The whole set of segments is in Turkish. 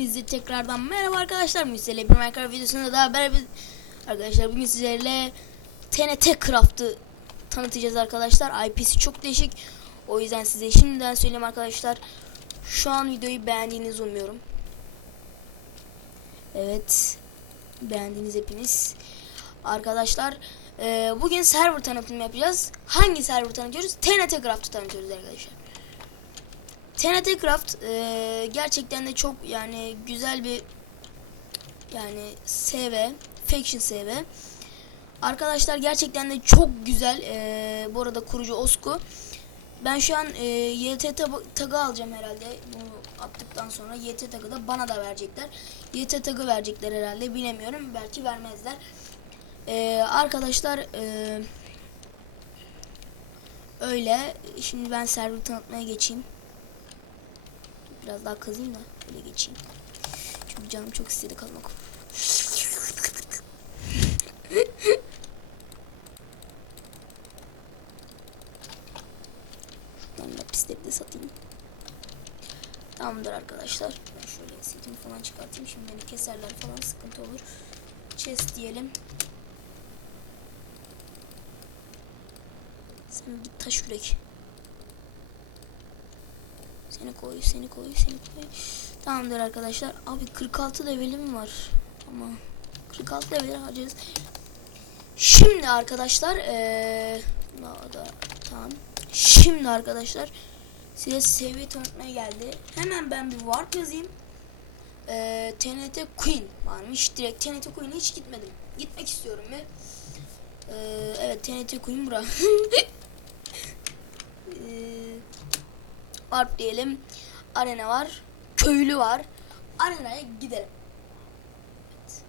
Hepinize tekrardan merhaba arkadaşlar. Müsele bir Minecraft videosunda daha beraber arkadaşlar bugün sizlerle TNT Craft'ı tanıtacağız arkadaşlar. IP'si çok değişik. O yüzden size şimdiden söyleyeyim arkadaşlar. Şu an videoyu beğendiğinizi umuyorum. Evet. Beğendiniz hepiniz. Arkadaşlar e, bugün server tanıtımı yapacağız. Hangi server tanıtıyoruz? TNT Craft'ı tanıtıyoruz arkadaşlar. TNT Craft e, gerçekten de çok yani güzel bir yani SV, Faction SV. Arkadaşlar gerçekten de çok güzel. E, bu arada kurucu Osku. Ben şu an e, YT tagı alacağım herhalde. Bunu attıktan sonra YT tagı da bana da verecekler. YT tagı verecekler herhalde bilemiyorum. Belki vermezler. E, arkadaşlar e, öyle. Şimdi ben server tanıtmaya geçeyim. Biraz daha kazayım da öyle geçeyim. Çünkü canım çok istedi kazmak. Şuradan lapisleri de satayım. Tamamdır arkadaşlar. Ben şöyle setimi falan çıkartayım. Şimdi beni keserler falan sıkıntı olur. Chest diyelim. Sen git taş yürek. Seni koy, seni koy, seni koy. Tamamdır arkadaşlar. Abi 46 levelim var. Ama 46 level harcarız. Şimdi arkadaşlar daha da tamam. Şimdi arkadaşlar size seviye tanıtmaya geldi. Hemen ben bir warp yazayım. Eee TNT Queen varmış. Direkt TNT Queen'e hiç gitmedim. Gitmek istiyorum ve eee evet TNT Queen bura. Eee Warp diyelim. Arena var. Köylü var. Arenaya gidelim. Evet.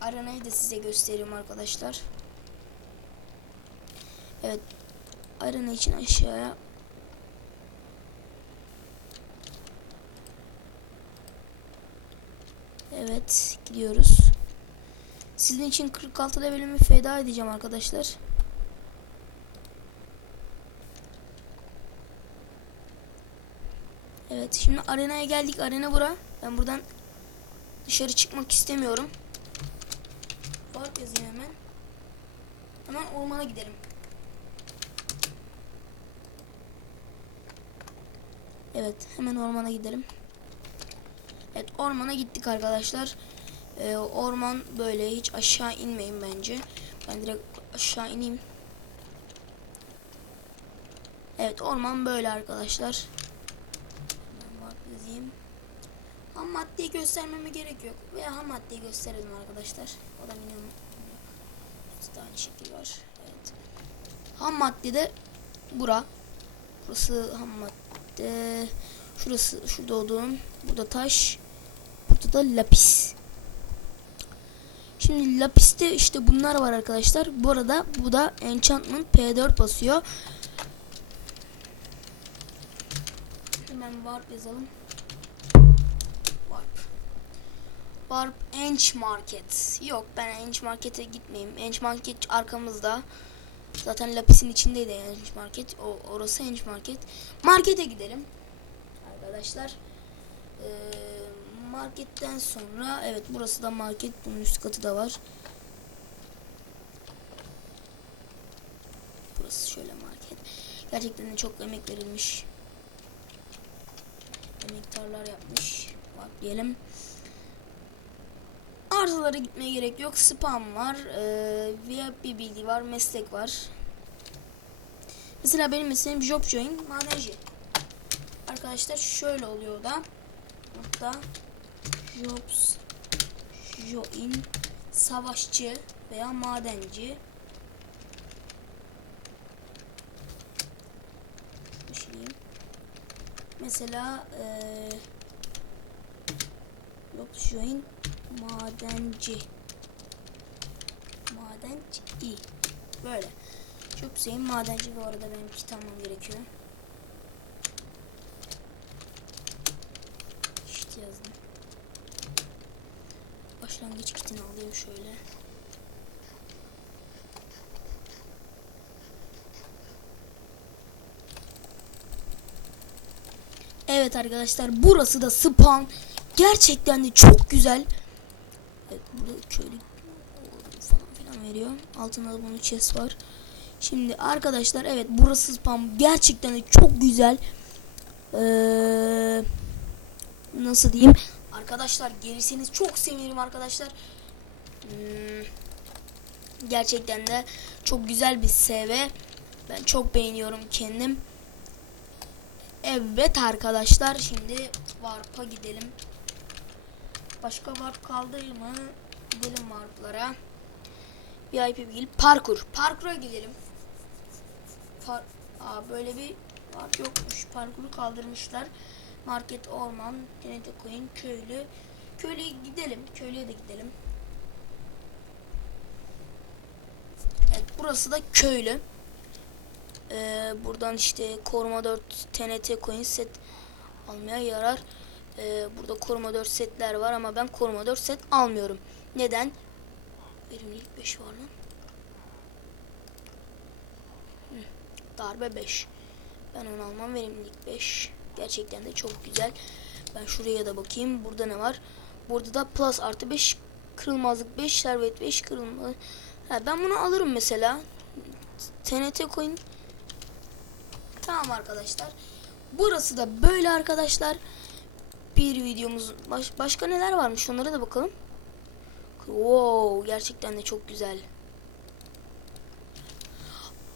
Arenayı da size göstereyim arkadaşlar. Evet. Arena için aşağıya Evet, gidiyoruz. Sizin için 46 levelimi feda edeceğim arkadaşlar. Evet şimdi arenaya geldik. Arena bura. Ben buradan dışarı çıkmak istemiyorum. Fark yazayım hemen. Hemen ormana gidelim. Evet hemen ormana gidelim. Evet ormana gittik arkadaşlar. Ee, orman böyle hiç aşağı inmeyin bence. Ben direkt aşağı ineyim. Evet orman böyle arkadaşlar. Yazayım. Ham maddeyi göstermeme gerek yok. Veya ham maddeyi gösterelim arkadaşlar. O da minimum. Aynı şekil var. Evet. Ham madde de bura. Burası ham madde. Şurası şurada olduğum. Burada taş. Burada da lapis. Şimdi lapiste işte bunlar var arkadaşlar. Bu arada bu da enchantment P4 basıyor. Hemen warp yazalım. Warp. Warp Ench Market. Yok ben Ench Market'e gitmeyeyim. Ench Market arkamızda. Zaten lapisin içindeydi Ench Market. O orası Ench Market. Markete gidelim. Arkadaşlar. Ee, marketten sonra evet burası da market. Bunun üst katı da var. Burası şöyle market. Gerçekten de çok emek verilmiş emektarlar yapmış. Bak diyelim. Arızalara gitmeye gerek yok. Spam var. Ee, VIP bilgi var. Meslek var. Mesela benim mesleğim job join madenci. Arkadaşlar şöyle oluyor da. Hatta jobs join savaşçı veya madenci. Mesela eee yok join madenci. Madenci böyle. Çok sevim madenci bu arada benim kit almam gerekiyor. İşte yazdım. Başlangıç kitini alayım şöyle Evet arkadaşlar burası da spawn. Gerçekten de çok güzel. Evet burada köylü falan filan veriyor. Altında da bunun chest var. Şimdi arkadaşlar evet burası spawn. Gerçekten de çok güzel. Ee, nasıl diyeyim? Arkadaşlar gelirseniz çok sevinirim arkadaşlar. Hmm, gerçekten de çok güzel bir SV. Ben çok beğeniyorum kendim. Evet arkadaşlar şimdi Warp'a gidelim. Başka Warp kaldı mı? Gidelim Warp'lara. VIP bilgi parkur. Parkur'a gidelim. Par Aa, böyle bir Warp yokmuş. Parkuru kaldırmışlar. Market, orman, TNT coin, köylü. Köylüye gidelim. Köylüye de gidelim. Evet burası da köylü. Ee, buradan işte koruma 4 TNT coin set almaya yarar. Ee, burada koruma 4 setler var ama ben koruma 4 set almıyorum. Neden? Verimlilik 5 var lan. Darbe 5. Ben onu almam. Verimlilik 5. Gerçekten de çok güzel. Ben şuraya da bakayım. Burada ne var? Burada da plus artı 5 kırılmazlık 5 servet 5 kırılma. Ha, ben bunu alırım mesela. TNT coin Tamam arkadaşlar. Burası da böyle arkadaşlar. Bir videomuz baş, başka neler varmış onlara da bakalım. Wow gerçekten de çok güzel.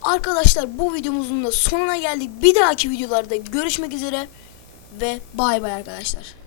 Arkadaşlar bu videomuzun da sonuna geldik. Bir dahaki videolarda görüşmek üzere ve bay bay arkadaşlar.